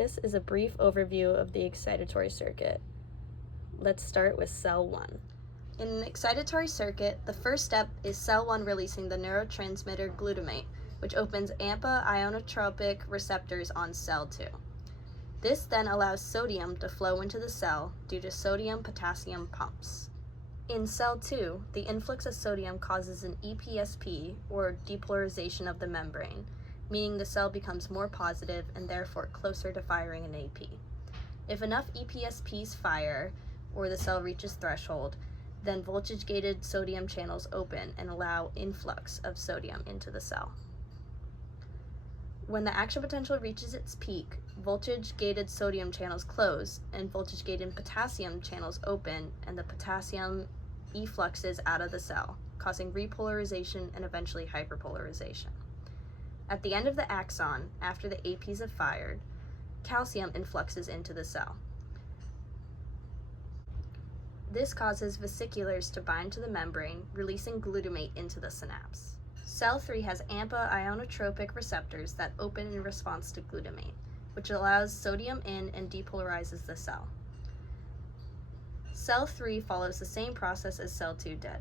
This is a brief overview of the excitatory circuit. Let's start with cell 1. In an excitatory circuit, the first step is cell 1 releasing the neurotransmitter glutamate, which opens AMPA ionotropic receptors on cell 2. This then allows sodium to flow into the cell due to sodium-potassium pumps. In cell 2, the influx of sodium causes an EPSP, or depolarization of the membrane, meaning the cell becomes more positive and therefore closer to firing an AP. If enough EPSPs fire, or the cell reaches threshold, then voltage-gated sodium channels open and allow influx of sodium into the cell. When the action potential reaches its peak, voltage-gated sodium channels close and voltage-gated potassium channels open, and the potassium effluxes out of the cell, causing repolarization and eventually hyperpolarization. At the end of the axon, after the APs have fired, calcium influxes into the cell. This causes vesiculars to bind to the membrane, releasing glutamate into the synapse. Cell 3 has AMPA ionotropic receptors that open in response to glutamate, which allows sodium in and depolarizes the cell. Cell 3 follows the same process as cell 2 did.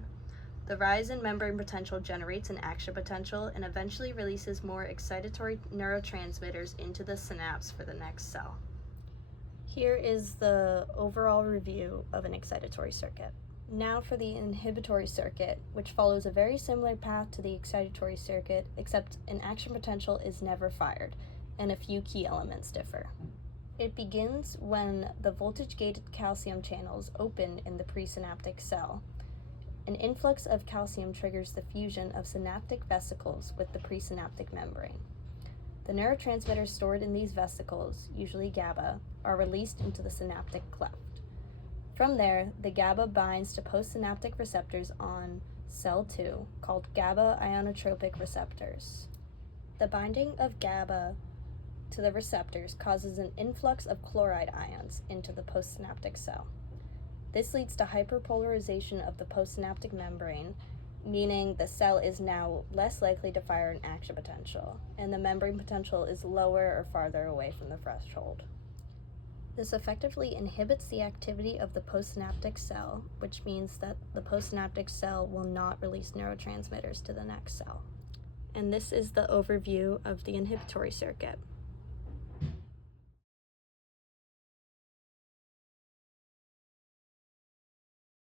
The rise in membrane potential generates an action potential and eventually releases more excitatory neurotransmitters into the synapse for the next cell. Here is the overall review of an excitatory circuit. Now for the inhibitory circuit, which follows a very similar path to the excitatory circuit, except an action potential is never fired, and a few key elements differ. It begins when the voltage-gated calcium channels open in the presynaptic cell. An influx of calcium triggers the fusion of synaptic vesicles with the presynaptic membrane. The neurotransmitters stored in these vesicles, usually GABA, are released into the synaptic cleft. From there, the GABA binds to postsynaptic receptors on cell 2, called GABA ionotropic receptors. The binding of GABA to the receptors causes an influx of chloride ions into the postsynaptic cell. This leads to hyperpolarization of the postsynaptic membrane, meaning the cell is now less likely to fire an action potential, and the membrane potential is lower or farther away from the threshold. This effectively inhibits the activity of the postsynaptic cell, which means that the postsynaptic cell will not release neurotransmitters to the next cell. And this is the overview of the inhibitory circuit.